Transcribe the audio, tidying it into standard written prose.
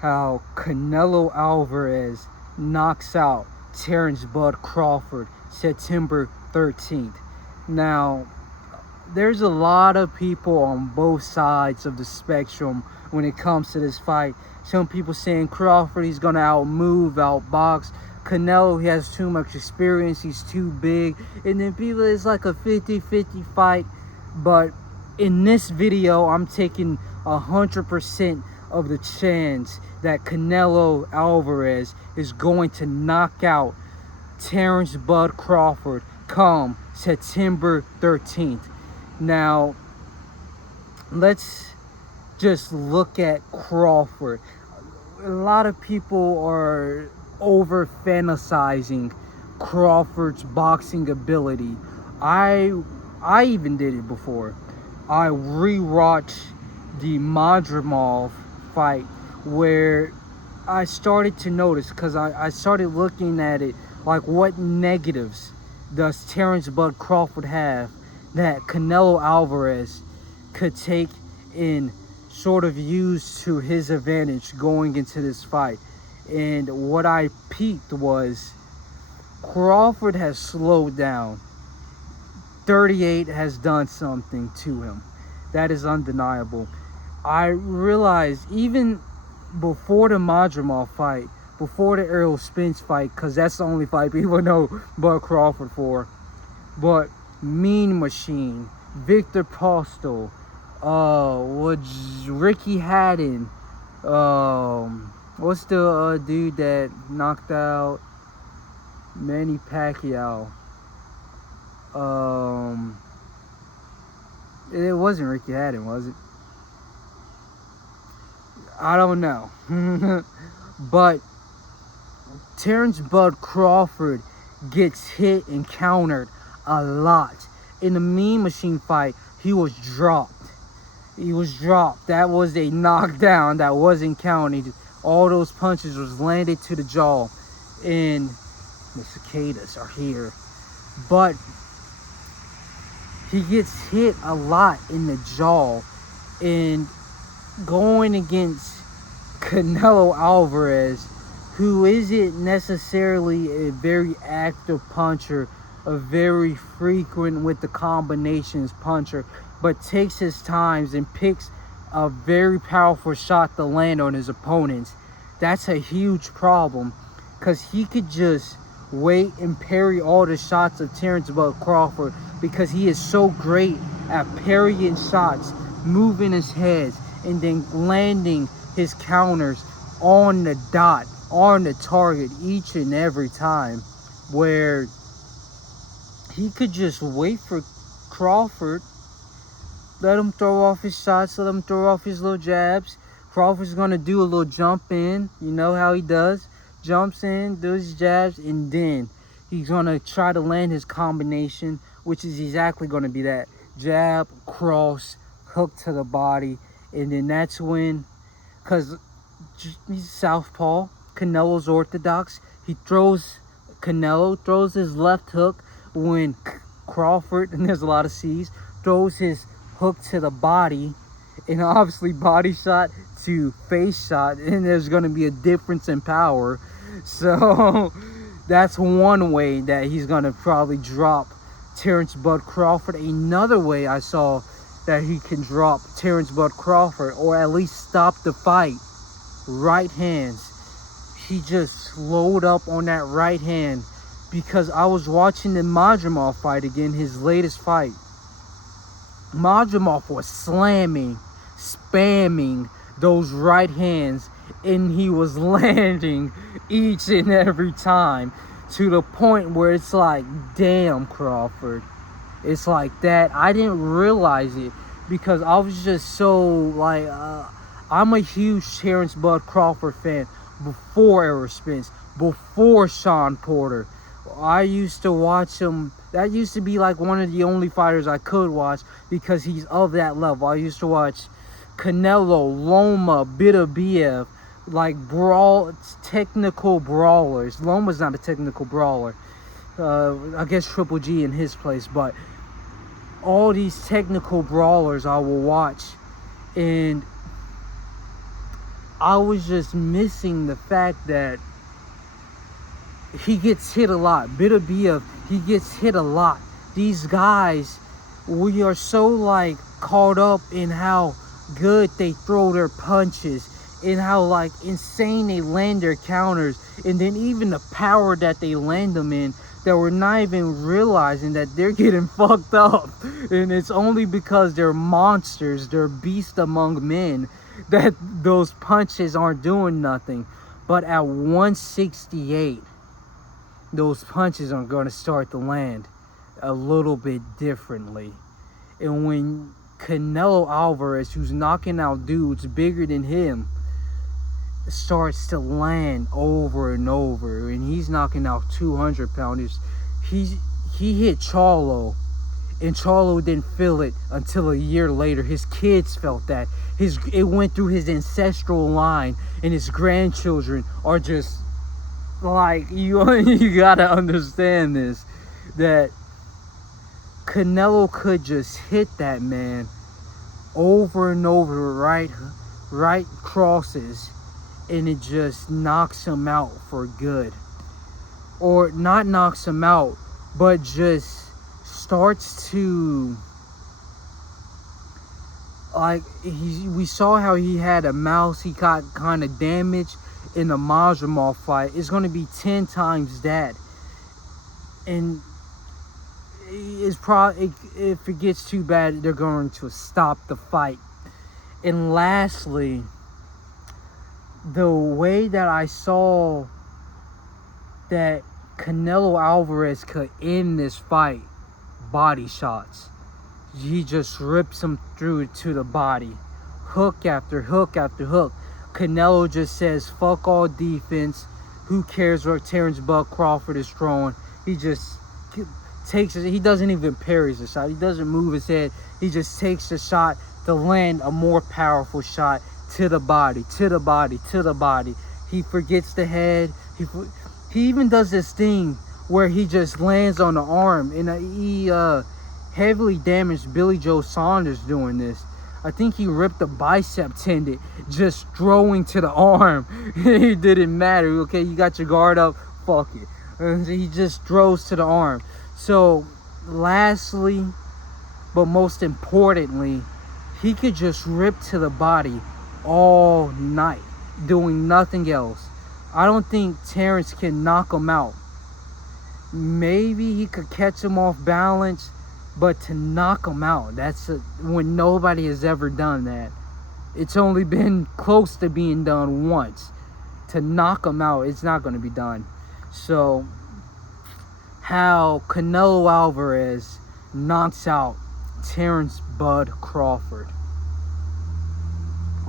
how Canelo Alverez knocks out Terrence Bud Crawford September 13th. Now, there's a lot of people on both sides of the spectrum when it comes to this fight. Some people saying Crawford, he's gonna outmove, outbox. Canelo, he has too much experience, he's too big. And then people, it's like a 50-50 fight. But in this video, I'm taking 100% of the chance that Canelo Alvarez is going to knock out Terrence Bud Crawford come September 13th. Now, let's just look at Crawford. A lot of people are over fantasizing Crawford's boxing ability. I even did it before. I rewatched the Madrimov fight where I started to notice, because I started looking at it like, what negatives does Terrence Bud Crawford have that Canelo Alvarez could take and sort of use to his advantage going into this fight. And what I peeped was Crawford has slowed down. 38 has done something to him. That is undeniable. I realized even before the Madrimov fight, before the Errol Spence fight, because that's the only fight people know Bud Crawford for, but Mean Machine, Victor Postel, Ricky Haddon, what's the dude that knocked out Manny Pacquiao? It wasn't Ricky Haddon, was it? I don't know. But Terrence Bud Crawford gets hit and countered a lot. In the Mean Machine fight, he was dropped. That was a knockdown that wasn't counted. All those punches was landed to the jaw. And the cicadas are here. But he gets hit a lot in the jaw. And going against Canelo Alvarez, who isn't necessarily a very active puncher, a very frequent with the combinations puncher, but takes his times and picks a very powerful shot to land on his opponents. That's a huge problem, because he could just wait and parry all the shots of Terrence Bud Crawford, because he is so great at parrying shots, moving his head, and then landing his counters on the dot, on the target each and every time, where he could just wait for Crawford, let him throw off his shots, let him throw off his little jabs. Crawford's going to do a little jump in, you know how he does, jumps in, does his jabs, and then he's going to try to land his combination, which is exactly going to be that jab, cross, hook to the body. And then that's when, because he's southpaw, Canelo's orthodox, Canelo throws his left hook when Crawford, and there's a lot of C's, throws his hook to the body, and obviously body shot to face shot, and there's going to be a difference in power. So that's one way that he's going to probably drop Terrence Bud Crawford. Another way I saw that he can drop Terrence Bud Crawford, or at least stop the fight, right hands. He just slowed up on that right hand, because I was watching the Madrimov fight again, his latest fight. Madrimov was slamming, spamming those right hands, and he was landing each and every time, to the point where it's like, damn, Crawford. It's like that. I didn't realize it, because I was just so like, I'm a huge Terrence Bud Crawford fan before Errol Spence, before Sean Porter. I used to watch him. That used to be like one of the only fighters I could watch, because he's of that level. I used to watch Canelo, Loma, Bitabiev, like technical brawlers. Loma's not a technical brawler. I guess Triple G in his place, but all these technical brawlers I will watch. And I was just missing the fact that he gets hit a lot. Bitabiev, he gets hit a lot. These guys, we are so like caught up in how good they throw their punches and how like insane they land their counters, and then even the power that they land them in, that we're not even realizing that they're getting fucked up. And it's only because they're monsters, they're beasts among men, that those punches aren't doing nothing. But at 168, those punches are going to start to land a little bit differently. And when Canelo Alvarez, who's knocking out dudes bigger than him, starts to land over and over, and he's knocking out 200 pounders, he hit Charlo, and Charlo didn't feel it until a year later. His kids felt that. It went through his ancestral line, and his grandchildren are just like, you gotta understand this, that Canelo could just hit that man over and over, right crosses, and it just knocks him out for good. Or not knocks him out, but just starts to, like, we saw how he had a mouse, he got kind of damaged in the Majumov fight. It's going to be 10 times that. And it's probably, if it gets too bad, they're going to stop the fight. And lastly, the way that I saw that Canelo Alvarez could end this fight, body shots. He just rips him through to the body, hook after hook after hook. Canelo just says, fuck all defense, who cares what Terrence Buck Crawford is throwing. He just takes it, he doesn't even parry the shot, he doesn't move his head, he just takes the shot to land a more powerful shot to the body, to the body, to the body. He forgets the head. He even does this thing where he just lands on the arm, and he heavily damaged Billy Joe Saunders doing this. I think he ripped the bicep tendon just throwing to the arm. It didn't matter. Okay, you got your guard up, fuck it. And he just throws to the arm. So lastly, but most importantly, he could just rip to the body all night, doing nothing else. I don't think Terrence can knock him out. Maybe he could catch him off balance, but to knock him out, when nobody has ever done that. It's only been close to being done once. To knock him out, it's not going to be done. So, how Canelo Alvarez knocks out Terrence Bud Crawford.